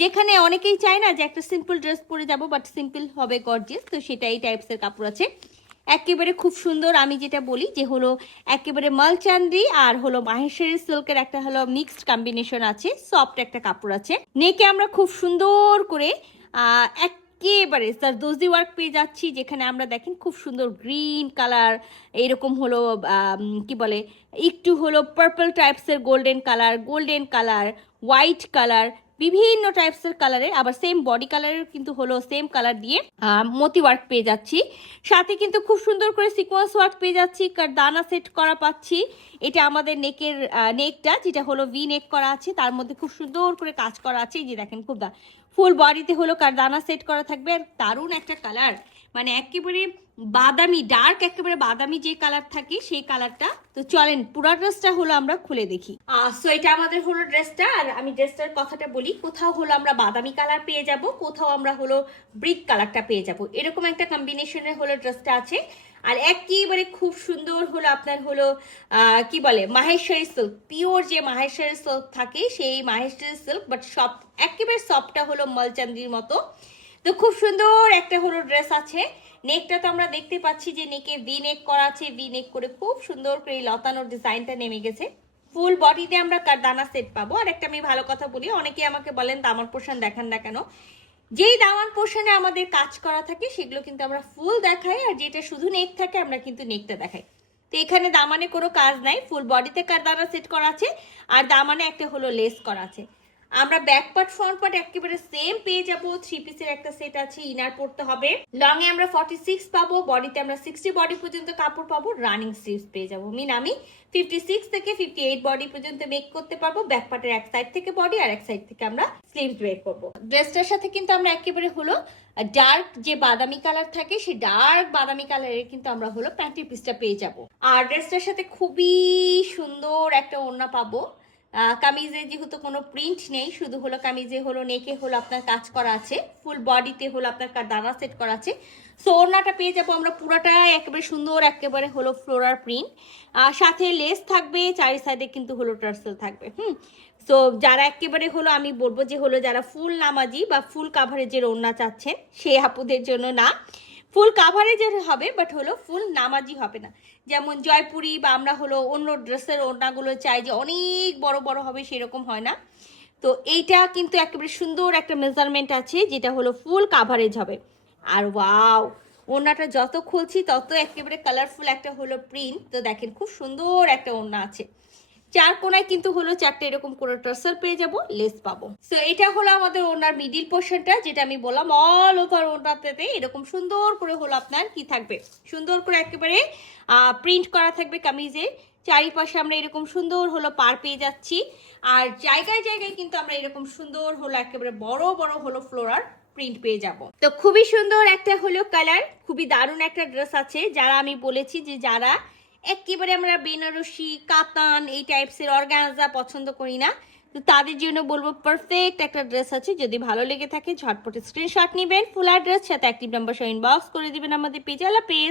যেখানে অনেকেই চায় না যে একটা সিম্পল ড্রেস পরে যাব, বাট সিম্পল হবে গর্জিয়াস, তো সেটা এই টাইপসের কাপড় আছে। একেবারে খুব সুন্দর, আমি যেটা বলি যে হলো একেবারে মালচান্দি আর হলো মাহেশ্বরী সিল্কের একটা হলো মিক্সড কম্বিনেশন আছে, সফট একটা কাপড় আছে। নেকে আমরা খুব সুন্দর করে একেবারে দোজি ওয়ার্ক পেয়ে যাচ্ছি, যেখানে আমরা দেখেন খুব সুন্দর গ্রিন কালার, এইরকম হলো কি বলে একটু হলো পার্পল টাইপসের গোল্ডেন কালার, হোয়াইট কালার, বিভিন্ন টাইপসের কালারের, আবার সেম বডি কালারের কিন্তু হলো সেম কালার দিয়ে মতি ওয়ার্ক পেয়ে যাচ্ছি। সাথে কিন্তু খুব সুন্দর করে সিকোয়েন্স ওয়ার্ক পেয়ে যাচ্ছি, দানা সেট করা পাচ্ছি। এটা আমাদের নেকের নেকটা যেটা হলো ভি নেক করা আছে, তার মধ্যে খুব সুন্দর করে কাজ করা আছে। এই যে দেখেন খুব ফুল বডিতে হলো দানা সেট করা থাকবে। আর দারুণ একটা কালার, মানে একেবারে বাদামি, ডার্ক একেবারে বাদামি যে কালার থাকে সেই কালারটা। তো চলেন পুরো ড্রেসটা হলো আমরা খুলে দেখি। সো এটা আমাদের হলো ড্রেসটা। আর আমি ড্রেসটার কথাটা বলি, কোথাও হলো আমরা বাদামি কালার পেয়ে যাব, কোথাও আমরা হলো ব্রিক কালারটা পেয়ে যাব, এরকম একটা কম্বিনেশনের হলো ড্রেসটা আছে। আর একেবারে খুব সুন্দর হলো আপনার হলো কি বলে মাহেশ্বরী সিল্ক, পিওর যে মাহেশ্বরী সিল্ক থাকে সেই মাহেশ্বরী সিল্ক, বাট সফট, একেবারে সফটটা হলো মলচান্দির মতো। তো খুব সুন্দর একটা হলো ড্রেস আছে। নেকটা তো আমরা দেখতে পাচ্ছি যে নেকে ভি নেক করা আছে, ভি নেক করে খুব সুন্দর করে লতানোর ডিজাইনটা নেমে গেছে। ফুল বডিতে আমরা দানা সেট পাবো। আর একটা আমি ভালো কথা বলি, অনেকে আমাকে বলেন দামান পোর্শন দেখান না কেন, যেই দামান পোর্শনে আমাদের কাজ করা থাকে সেগুলো কিন্তু আমরা ফুল দেখাই, আর যেটা শুধু নেক থাকে আমরা কিন্তু নেকটা দেখাই। তো এখানে দামানে কোনো কাজ নাই, ফুল বডিতে দানা সেট করা আছে, আর দামানে একটা হলো লেস করা আছে। আমরা ব্যাক পার্ট ফ্রন্ট পার্ট একেবারে সেম পেয়ে যাবো। 3 পিসের একটা সেট আছে, ইনার পড়তে হবে। লং এ আমরা 46 পাবো, বডিতে আমরা 60 বডি পর্যন্ত কাপড় পাবো, রানিং স্লিভস পেয়ে যাবো। আমি 56 থেকে 58 বডি পর্যন্ত মেক করতে পারবো। ব্যাক পার্টের এক সাইড থেকে বডি আর এক সাইড থেকে আমরা স্লিভস বের করবো। ড্রেসটার সাথে কিন্তু আমরা একেবারে হলো ডার্ক যে বাদামি কালার থাকে, সেই ডার্ক বাদামি কালারের কিন্তু আমরা হলো প্যান্টের পিসটা পেয়ে যাবো। আর ড্রেসটার সাথে খুবই সুন্দর একটা ওড়না পাবো। কামিজে যেহেতু কোনো প্রিন্ট নেই, শুধু হলো কামিজে হলো নেকে হলো আপনার কাজ করা আছে, ফুল বডিতে হলো আপনার দানা সেট করা আছে। সো ওড়নাটা পেয়ে যাবো আমরা পুরাটাই একেবারে সুন্দর, একেবারে হলো ফ্লোরার প্রিন্ট, সাথে লেস থাকবে, চারি সাইডে কিন্তু হলো টার্সেল থাকবে। সো যারা একেবারে হলো আমি বলবো যে হলো যারা ফুল নামাজি বা ফুল কাভারেজের ওড়না চাচ্ছেন সেই আপুদের জন্য না, ফুল কাভারেজের হবে বাট হলো ফুল নামাজি হবে না। যেমন জয়পুরি বা আমরা হলো অন্য ড্রেসের ওড়নাগুলো চাই যে অনেক বড় বড় হবে, সেরকম হয় না। তো এইটা কিন্তু একেবারে সুন্দর একটা মেজারমেন্ট আছে, যেটা হলো ফুল কাভারেজ হবে। আর ওয়াও, ওড়নাটা যত খুলছি তত একেবারে কালারফুল একটা হলো প্রিন্ট। তো দেখেন খুব সুন্দর একটা ওড়না আছে, চার কোনায় কিন্তু হলো চারটে এরকম করে টার্সেল পেয়ে যাব, লেস পাবো। সো এটা হলো আমাদের ওনার মিডিল পোর্শনটা, যেটা আমি বললাম অল ওভার ওনাতে এরকম সুন্দর করে হলো আপনার কি থাকবে, সুন্দর করে একেবারে প্রিন্ট করা থাকবে কামিজের চারিপাশে। আমরা এরকম সুন্দর হলো পার পেয়ে যাচ্ছি। আর জায়গায় জায়গায় কিন্তু আমরা এরকম সুন্দর হলো একেবারে বড় বড় হলো ফ্লোরার প্রিন্ট পেয়ে যাব। তো খুবই সুন্দর একটা হলো কালার, খুবই দারুণ একটা ড্রেস আছে। যারা আমি বলেছি যে যারা একেবারে আমরা বেনারসি কাতান এই টাইপসের অর্গানজা পছন্দ করি না, তো তাদের জন্য বলবো পারফেক্ট একটা ড্রেস আছে। যদি ভালো লেগে থাকে ঝটপট স্ক্রিনশট নেবেন, ফুল অ্যাড্রেস সাথে অ্যাক্টিভ নাম্বার সহ ইনবক্স করে দিবেন আমাদের পেজে। আল্লাহ হাফেজ।